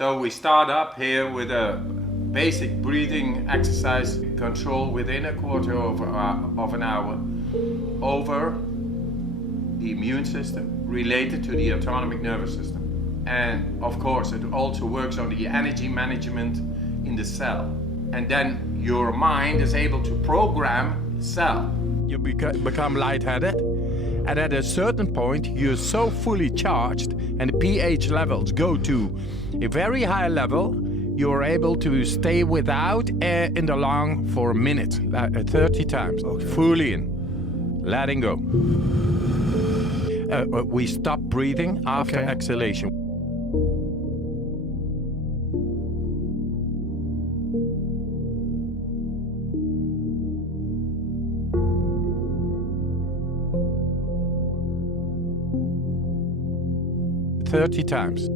So we start up here with a basic breathing exercise control within a quarter of an hour over the immune system related to the autonomic nervous system. And of course it also works on the energy management in the cell. And then your mind is able to program the cell. You become lightheaded, and at a certain point you're so fully charged and the pH levels go to a very high level, you're able to stay without air in the lung for a minute, 30 times, fully in, letting go. We stop breathing after exhalation. Thirty times.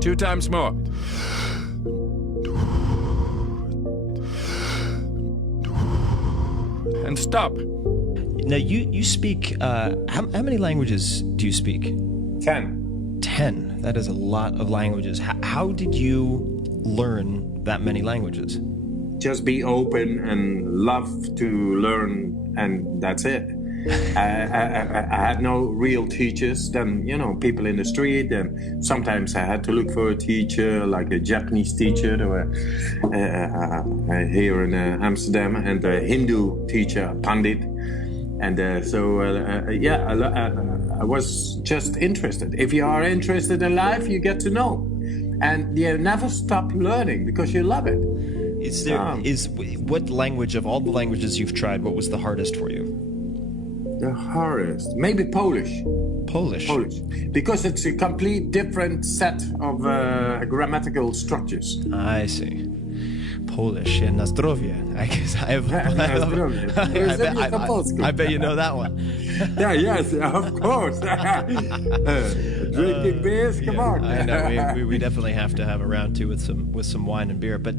Two times more. And stop. Now you speak, how many languages do you speak? 10. 10. That is a lot of languages. How did you learn that many languages? Just be open and love to learn, and that's it. I had no real teachers. Then, people in the street, and sometimes I had to look for a teacher, like a Japanese teacher here in Amsterdam, and a Hindu teacher, a Pandit. And I was just interested. If you are interested in life, you get to know. And you never stop learning because you love it. What language of all the languages you've tried, what was the hardest for you? The hardest, maybe Polish. Polish. Because it's a complete different set of grammatical structures. I see. Polish, yeah, na zdrowie. I guess I bet you know that one. Yeah, yes, of course. Drinking beers, come on. I know, we definitely have to have a round two with some wine and beer, but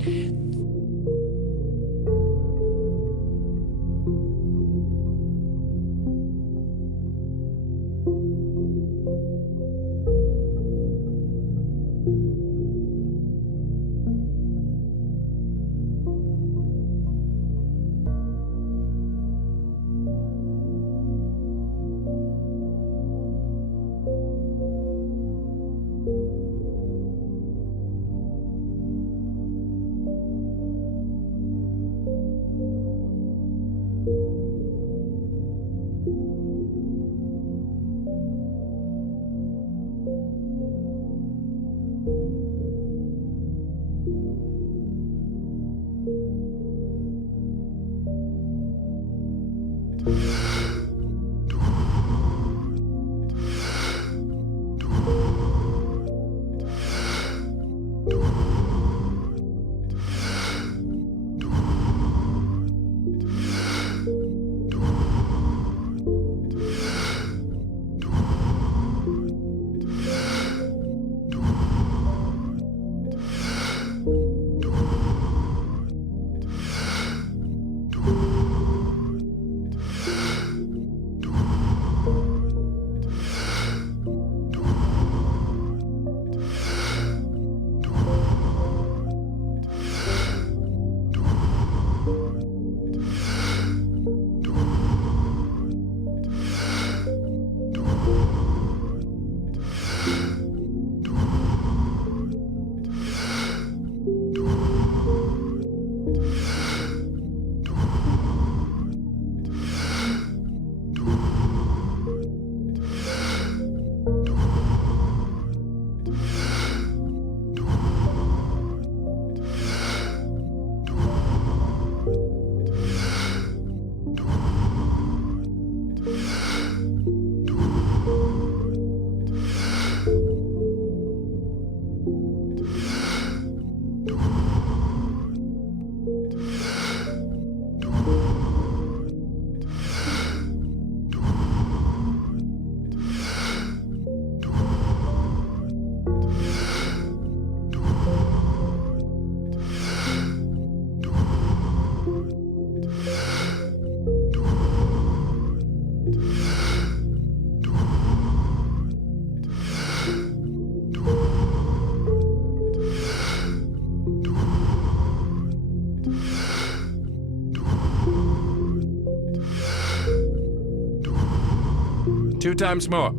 2 times more.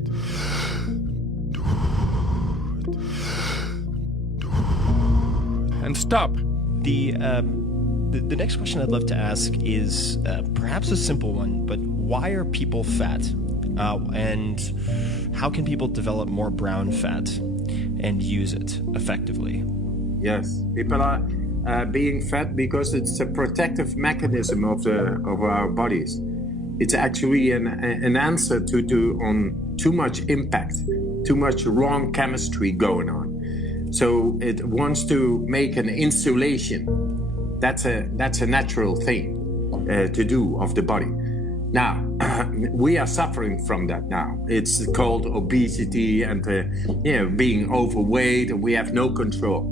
And stop. The next question I'd love to ask is perhaps a simple one, but why are people fat? And how can people develop more brown fat and use it effectively? Yes, people are being fat because it's a protective mechanism of our bodies. It's actually an answer to too much impact, too much wrong chemistry going on. So it wants to make an insulation. That's a natural thing to do of the body. Now, we are suffering from that now. It's called obesity and being overweight, and we have no control.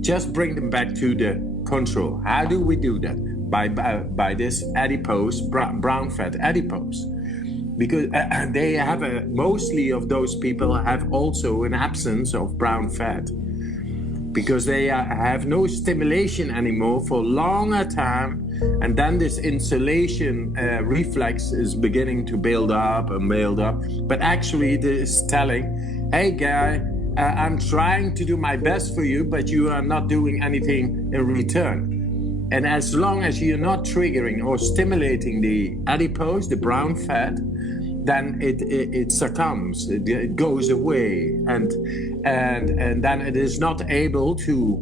Just bring them back to the control. How do we do that? By this adipose, brown fat adipose. Because they have mostly of those people have also an absence of brown fat. Because they have no stimulation anymore for longer time, and then this insulation reflex is beginning to build up. But actually it is telling, hey guy, I'm trying to do my best for you, but you are not doing anything in return. And as long as you're not triggering or stimulating the adipose, the brown fat, then it succumbs, it goes away, and then it is not able to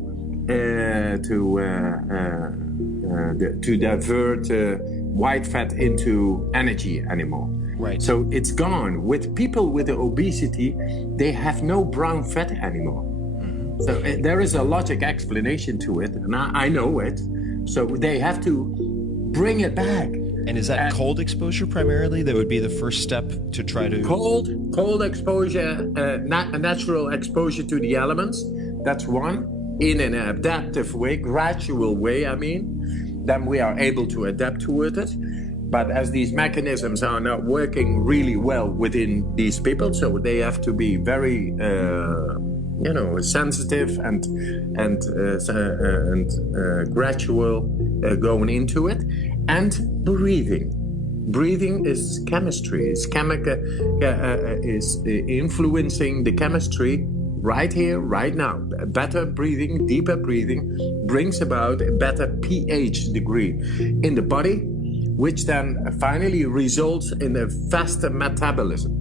divert white fat into energy anymore. Right. So it's gone. With people with obesity, they have no brown fat anymore. Mm-hmm. So there is a logic explanation to it, and I know it. So they have to bring it back. And is that cold exposure primarily? That would be the first step to try to... Cold exposure, natural exposure to the elements. That's one. In an adaptive way, gradual way, I mean. Then we are able to adapt to it. But as these mechanisms are not working really well within these people, so they have to be very, sensitive and gradual going into it. And breathing. Breathing is chemistry. It's is influencing the chemistry right here, right now. Better breathing, deeper breathing brings about a better pH degree in the body, which then finally results in a faster metabolism.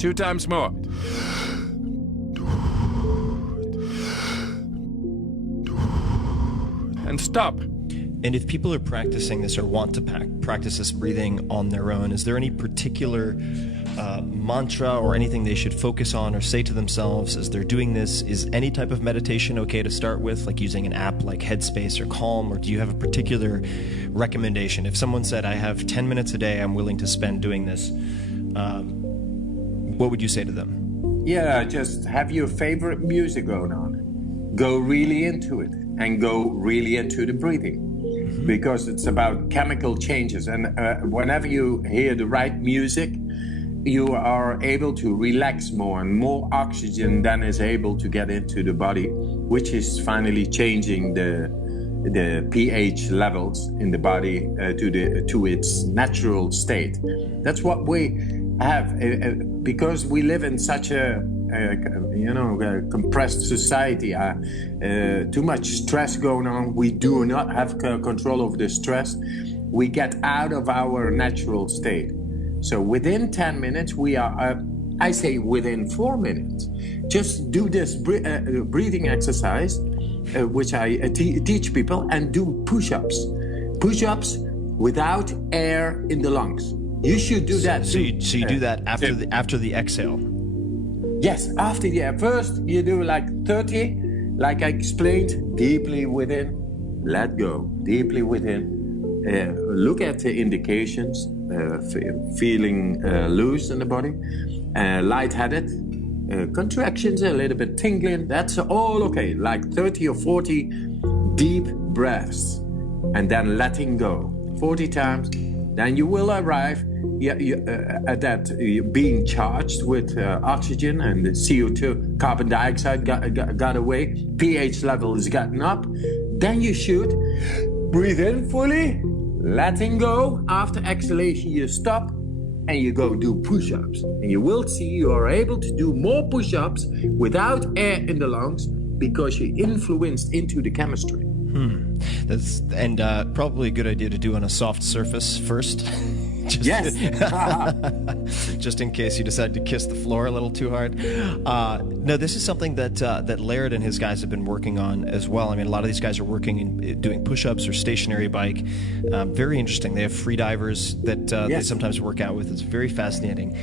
2 times more. And stop. And if people are practicing this or want to practice this breathing on their own, is there any particular mantra or anything they should focus on or say to themselves as they're doing this? Is any type of meditation okay to start with, like using an app like Headspace or Calm, or do you have a particular recommendation? If someone said, I have 10 minutes a day I'm willing to spend doing this, what would you say to them? Yeah, just have your favorite music going on. Go really into it and go really into the breathing. Because it's about chemical changes, and whenever you hear the right music, you are able to relax more, and more oxygen then is able to get into the body, which is finally changing the pH levels in the body to its natural state. That's what we have, because we live in such a compressed society, too much stress going on. We do not have control over the stress. We get out of our natural state. So within 10 minutes, we are, I say within 4 minutes, just do this breathing exercise, which I teach people, and do push-ups. Push-ups without air in the lungs. You should do that. So you do that after the exhale? Yes, after the air. First, you do like 30, like I explained, deeply within, let go, deeply within. Look at the indications, feeling loose in the body, lightheaded, contractions, a little bit tingling, that's all okay. Like 30 or 40 deep breaths, and then letting go 40 times. Then you will arrive at that being charged with oxygen, and the CO2, carbon dioxide got away, pH level is gotten up. Then you should breathe in fully, letting go. After exhalation, you stop and you go do push-ups. And you will see you are able to do more push-ups without air in the lungs because you influenced into the chemistry. That's probably a good idea to do on a soft surface first. Yes. Just in case you decide to kiss the floor a little too hard. No, this is something that Laird and his guys have been working on as well. I mean, a lot of these guys are working in doing push-ups or stationary bike. Very interesting. They have free divers that they sometimes work out with. It's very fascinating.